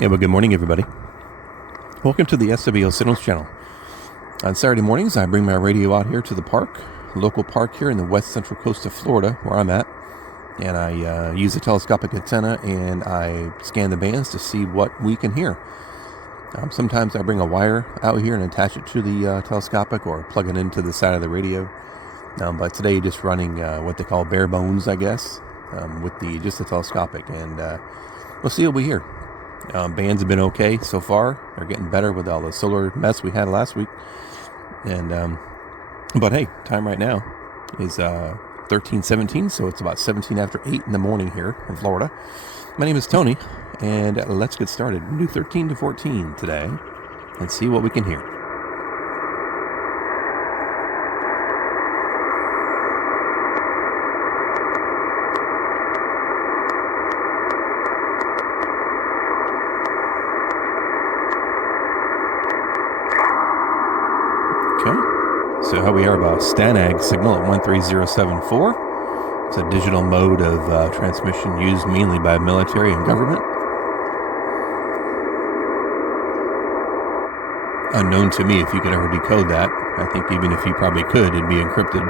Yeah, well, good morning, everybody. Welcome to the SWO Signals channel. On Saturday mornings, I bring my radio out here to the park, local park here in the west central coast of Florida, where I'm at, and I use a telescopic antenna and I scan the bands to see what we can hear. Sometimes I bring a wire out here and attach it to the telescopic or plug it into the side of the radio. But today, just running what they call bare bones, I guess, with just the telescopic, and we'll see what we hear. Bands have been okay so far. They're getting better with all the solar mess we had last week. And but hey, time right now is 13:17, so it's about 17 after 8 in the morning here in Florida. My name is Tony, and let's get started. We'll do 13 to 14 today and see what we can hear. So here we are about Stanag signal at 13074. It's a digital mode of transmission used mainly by military and government. Unknown to me if you could ever decode that. I think even if you probably could, it'd be encrypted.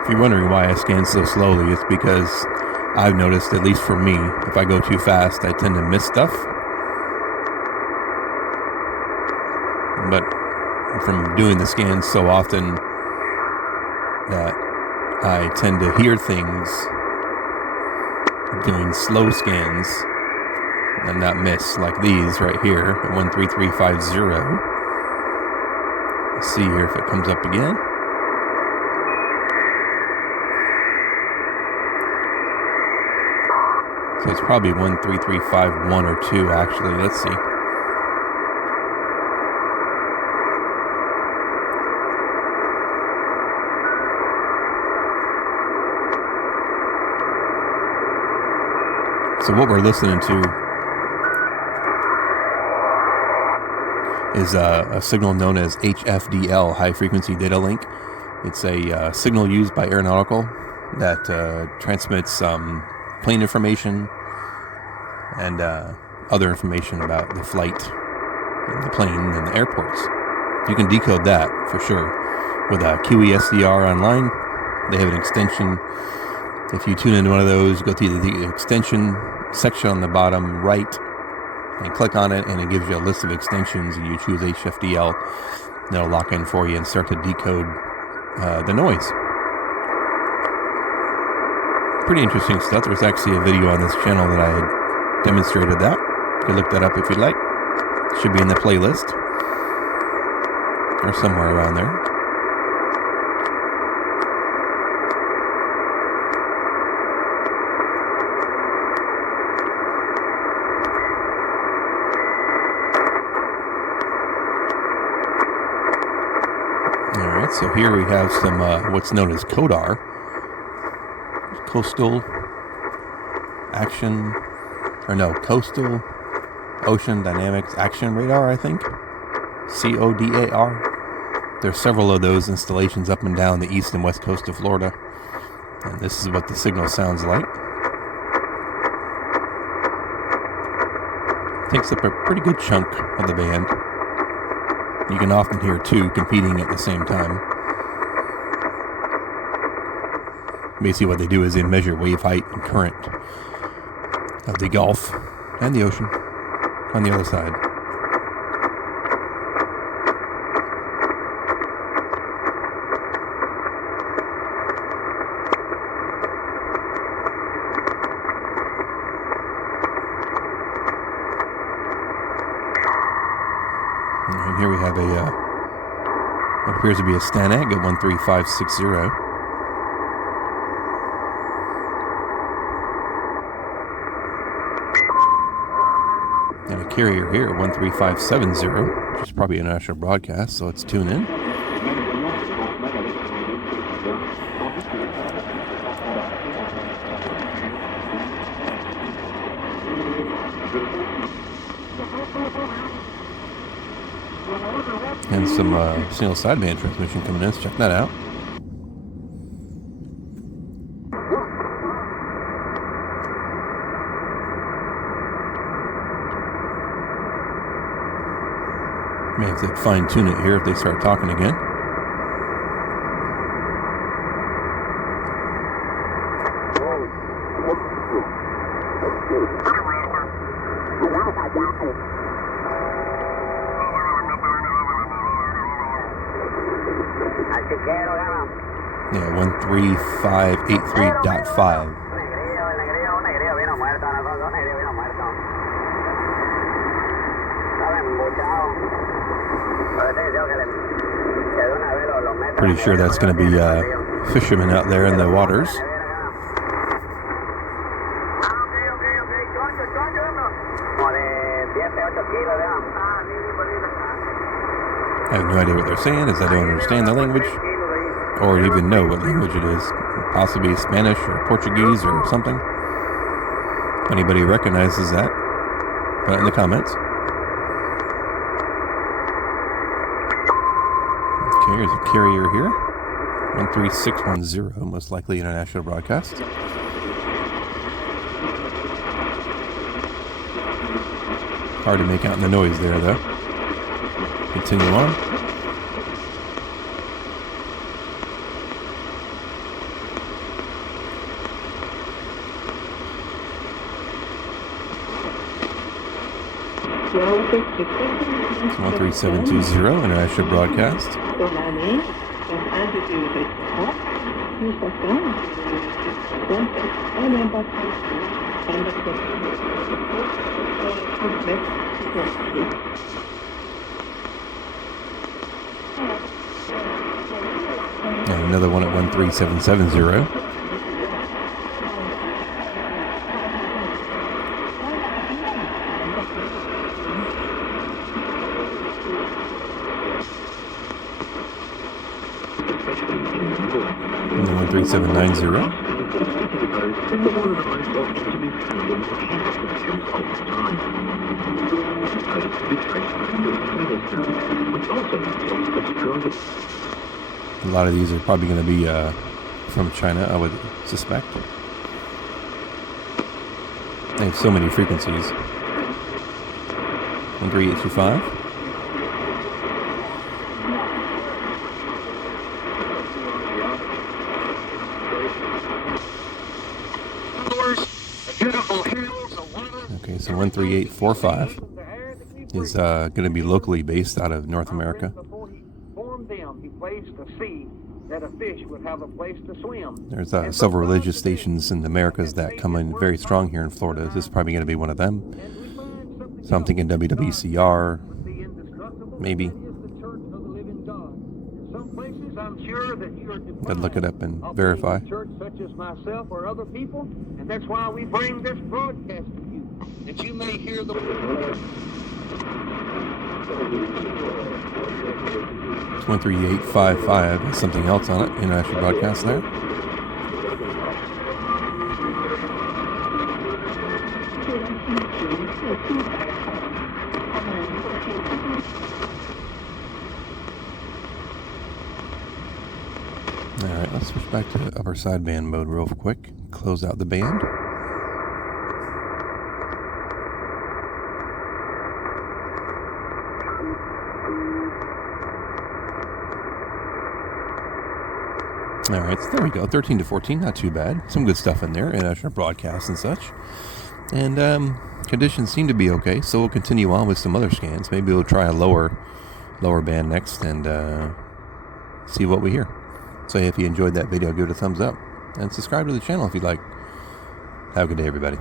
If you're wondering why I scan so slowly, it's because I've noticed, at least for me, if I go too fast, I tend to miss stuff. But from doing the scans so often that I tend to hear things doing slow scans and not miss, like these right here at 13350. Let's see here if it comes up again. So it's probably 13351 or 2 actually. Let's see. So what we're listening to is a signal known as HFDL, High Frequency Data Link. It's a signal used by Aeronautical that transmits plane information and other information about the flight and the plane and the airports. You can decode that for sure with QESDR online. They have an extension. If you tune into one of those, go to the extension section on the bottom right and click on it, and it gives you a list of extensions, and you choose HFDL. That'll lock in for you and start to decode the noise. Pretty interesting stuff. There's actually a video on this channel that I had demonstrated that. You can look that up if you'd like. It should be in the playlist or somewhere around there. Alright, so here we have some what's known as CODAR. Coastal Ocean Dynamics Action Radar, I think. CODAR. There's several of those installations up and down the east and west coast of Florida. And this is what the signal sounds like. Takes up a pretty good chunk of the band. You can often hear two competing at the same time. Basically what they do is they measure wave height and current of the Gulf and the ocean on the other side. And here we have what appears to be a Stanag at 13560. carrier here, 13570, which is probably a national broadcast, so let's tune in. And some single sideband transmission coming in, so check that out. May have to fine tune it here if they start talking again. Yeah, 13583.5. Pretty sure that's going to be fishermen out there in the waters. I have no idea what they're saying, as I don't understand the language, or even know what language it is. Possibly Spanish or Portuguese or something. If anybody recognizes that, put it in the comments. Okay, here's a carrier here. 13610, most likely international broadcast. Hard to make out in the noise there, though. Continue on. It's 13720, international broadcast. And another one at 13770. And then 13790. A lot of these are probably going to be from China, I would suspect. They have so many frequencies. 13825. Okay, so 13845 is going to be locally based out of North America. There's several religious stations in the Americas that come in very strong here in Florida. This is probably going to be one of them. So I'm thinking WWCR, maybe. I'd look it up and verify. Such as myself or other people, and that's why we bring this broadcast to you, that you may hear the. It's 13855, something else on it, international broadcast there. Alright, let's switch back to upper sideband mode real quick. Close out the band. Alright, so there we go. 13 to 14, not too bad. Some good stuff in there, international broadcasts and such. And conditions seem to be okay, so we'll continue on with some other scans. Maybe we'll try a lower band next and see what we hear. So if you enjoyed that video, give it a thumbs up. And subscribe to the channel if you'd like. Have a good day, everybody.